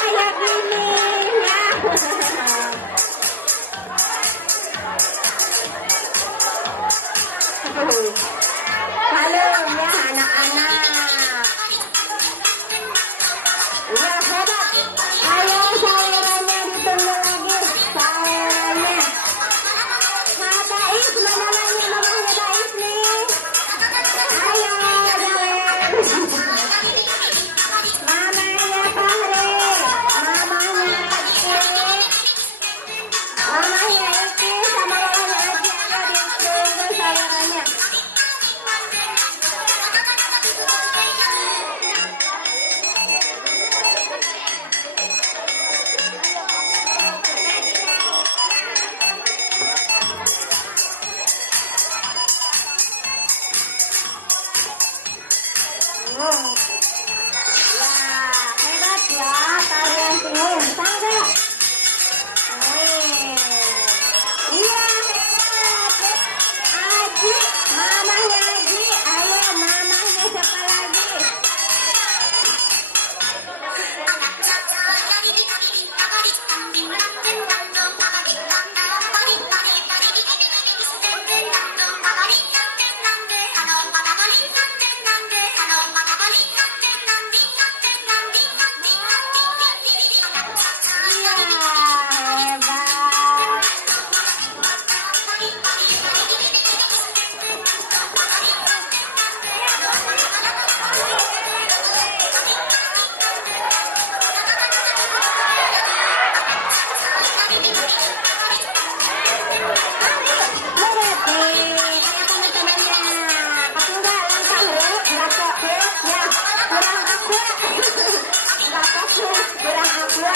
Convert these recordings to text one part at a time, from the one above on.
kayak gini ya. Kalem ya anak-anak. Ya hebat. Ayo sawerannya ditunggu lagi. Sawerannya. Nah, Dais, mana lagi mamanya Dais nih? Ayo, Dais. Mamanya Fahri, mamanya Eki, mamanya Eki sama mamanya Aji ada ditunggu sawerannya. Ya, hebat ya tarian senyum, tangga. Iya, hebat. Aji, mamanya Aji, ayo mamanya siapa lagi? Iya, hebat. Kayak teman-temannya ketinggalan kamu nggak fokus ya kurang aku nggak fokus kurang aku ya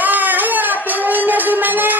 ayo pilihnya gimana